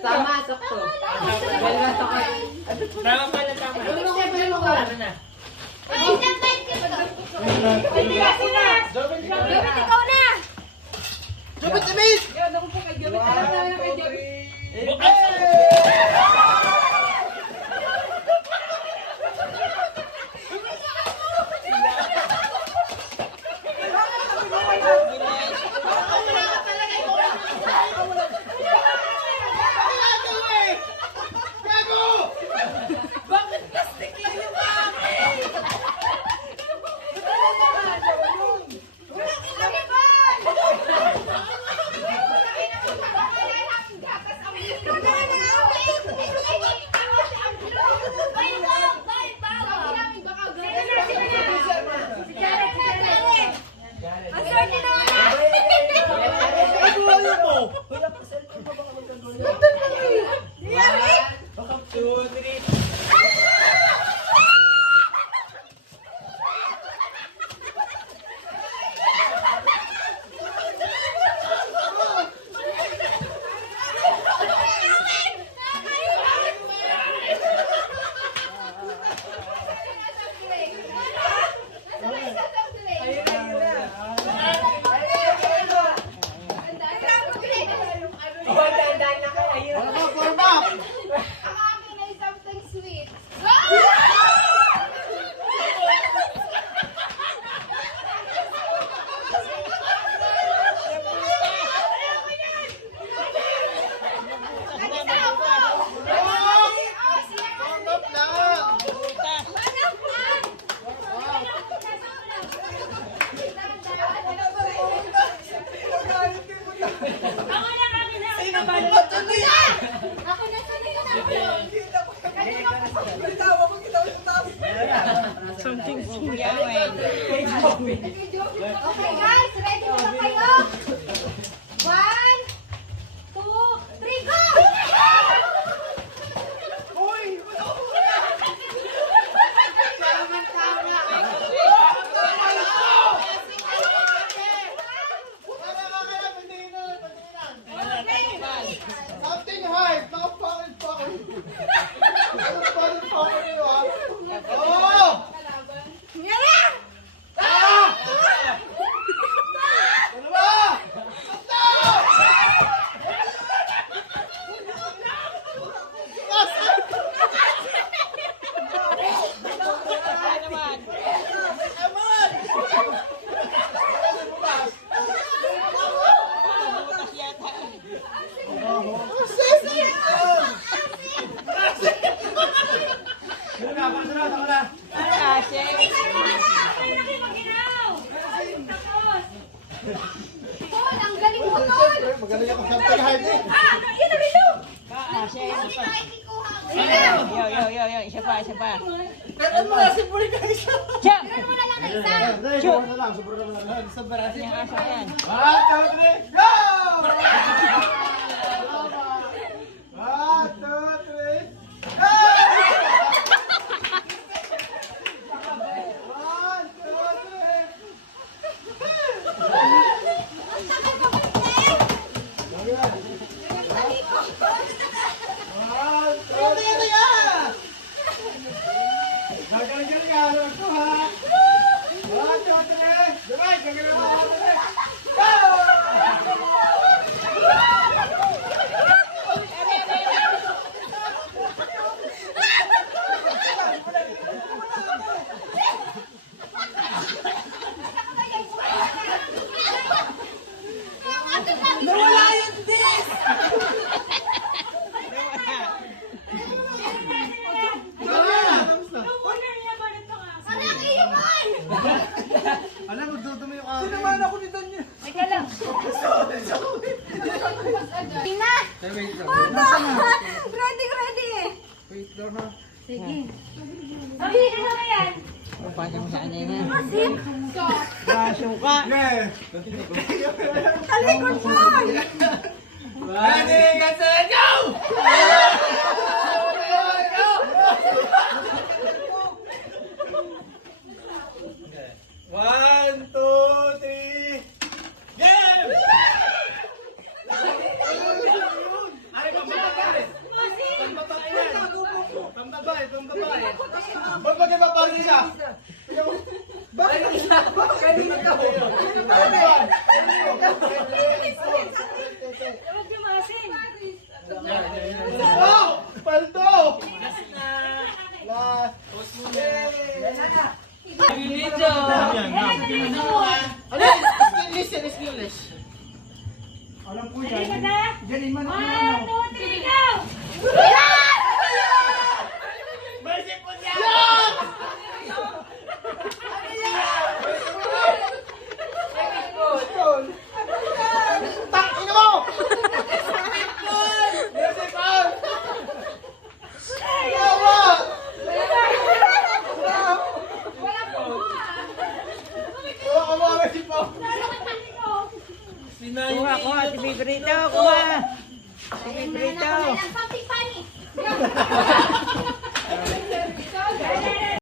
Tama, sakto. Dalawa sakto. Tama pala, tama. Tama na. Ay, isang bite ka ba? Pwede kasi na. Jobit, ikaw na. Jobit, Jobit! Yan, ako po kay Jobit. Alam namin kay Jobit. Okay guys, ready na ba kayo? 1, 2, 3, go! Something hard! Mga pakit-pakit! Mga pakit-pakit nyo ha! Oo! Ano ba? Tol, ang galing mo, Tol! Magaling ako something hard eh! Yun ang ito! Siya yun. Sige! Yo, isa pa. Kailan mo na si Puri ka isa? Siya! Ganun mo na lang na isa! Sobra na lang, sobra na lang. Sobra na Yung aso yan. 1, 2, 3, go! 1, 2, 3, go! 'Ready? Sige. Sabihin na naman yan. Pasang saan yan. Asim! Masuka. Yeah! Talikod po! Ready, get set, go! One, two, three, game! Ba't ba kayo paparin ka? Kanina ka po. Huwag dumasin. Oh! Paldo! Last na. Last. Post muna. Video. Ano? Skinless yan, skinless. Alam ko Ready ka yan. na? Galing man 1, 2, 3, go! Mercy po niya! Tangin mo! Mercy Paul! Yawa! Wala po mo Yawa ka mga Mercy Paul! Sinay. Kuha, si Pibrito, kuha. Si Pibrito. Something funny.